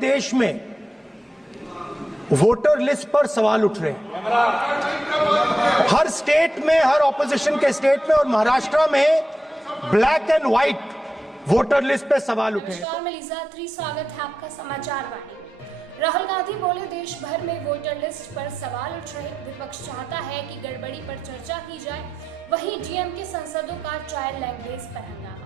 देश में voter list पर सवाल उठ रहे हैं। हर स्टेट में, हर ऑपोजिशन के स्टेट में और महाराष्ट्र में black and white voter list पे सवाल उठे हैं। स्वागत है आपका समाचार वाणी में। राहुल गांधी बोले, देश भर में वोटर लिस्ट पर सवाल उठ रहे, विपक्ष चाहता है कि गड़बड़ी पर चर्चा की जाए। वहीं डीएमके सांसदों का चाइल्ड लैंग्वेज पर हंगामा।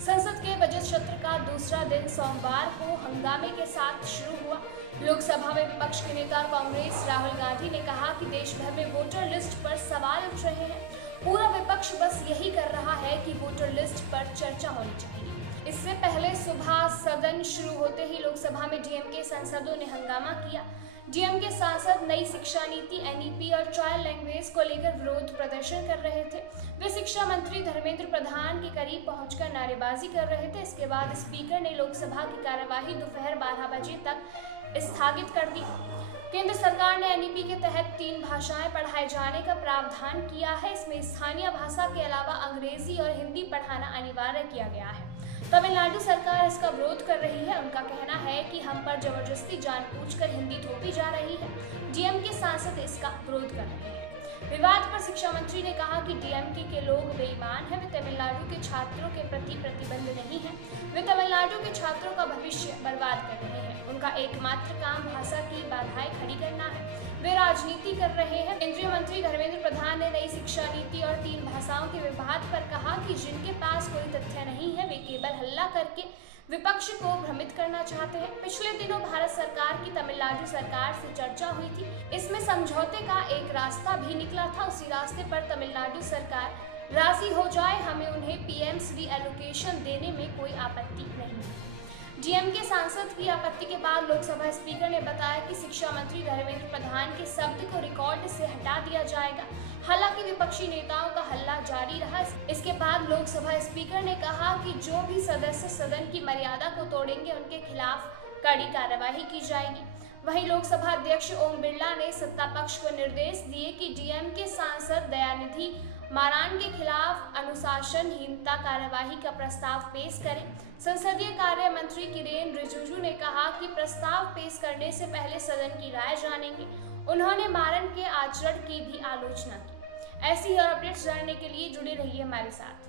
संसद के बजट सत्र का दूसरा दिन सोमवार को हंगामे के साथ शुरू हुआ। लोकसभा में विपक्ष के नेता कांग्रेस राहुल गांधी ने कहा कि देश भर में वोटर लिस्ट पर सवाल उठ रहे हैं। पूरा विपक्ष बस यही कर रहा है कि वोटर लिस्ट पर चर्चा होनी चाहिए। इससे पहले सुबह सदन शुरू होते ही लोकसभा में डीएमके सांसदों ने हंगामा किया। डीएमके सांसद नई शिक्षा नीति एनईपी और चाइल्ड लैंग्वेज को लेकर विरोध प्रदर्शन कर रहे थे। वे शिक्षा मंत्री धर्मेंद्र प्रधान के करीब पहुंचकर नारेबाजी कर रहे थे। इसके बाद स्पीकर ने लोकसभा की कार्यवाही दोपहर 12 बजे तक स्थगित कर दी। केंद्र सरकार ने एनईपी के तहत 3 भाषाएं पढ़ाए जाने का प्रावधान किया है। इसमें स्थानीय भाषा के अलावा अंग्रेजी और हिंदी पढ़ाना अनिवार्य किया गया है। तमिलनाडु सरकार इसका विरोध कर रही है। उनका कहना है कि हम पर जबरदस्ती जानबूझकर हिंदी थोपी जा रही है। डीएमके सांसद इसका विरोध कर रहे हैं। विवाद पर शिक्षा मंत्री ने कहा कि डीएमके के लोग बेईमान हैं। वे तमिलनाडु के छात्रों के प्रति प्रतिबद्ध नहीं है। वे तमिलनाडु के छात्रों का भविष्य बर्बाद कर रहे हैं। उनका एकमात्र काम भाषा की बाधाएं खड़ी करना है। वे राजनीति कर रहे हैं। केंद्रीय मंत्री धर्मेंद्र प्रधान ने नई शिक्षा नीति और 3 भाषाओं के विवाद पर कहा कि जिनके पास कोई तथ्य नहीं है, वे केवल हल्ला करके विपक्ष को भ्रमित करना चाहते हैं। पिछले दिनों भारत सरकार की तमिलनाडु सरकार से चर्चा हुई थी। इसमें समझौते का एक रास्ता भी निकला था। उसी रास्ते पर तमिलनाडु सरकार राजी हो जाए, हमें उन्हें पीएमसीडी एलोकेशन देने में कोई आपत्ति नहीं है। डीएमके सांसद की आपत्ति के बाद लोकसभा स्पीकर ने बताया कि शिक्षा मंत्री धर्मेंद्र प्रधान के शब्द को रिकॉर्ड से हटा दिया जाएगा। हालांकि विपक्षी नेताओं का हल्ला जारी रहा। इसके बाद लोकसभा स्पीकर ने कहा कि जो भी सदस्य सदन की मर्यादा को तोड़ेंगे, उनके खिलाफ कड़ी कार्रवाई की जाएगी। वहीं लोकसभा अध्यक्ष ओम बिरला ने सत्ता पक्ष को निर्देश दिए कि डीएमके सांसद दयानिधि मारान के खिलाफ अनुशासनहीनता कार्यवाही का प्रस्ताव पेश करें। संसदीय कार्य मंत्री किरेन रिजिजू ने कहा कि प्रस्ताव पेश करने से पहले सदन की राय जानेंगे। उन्होंने मारन के आचरण की भी आलोचना की। ऐसी ही और अपडेट्स जानने के लिए जुड़े रहिए हमारे साथ।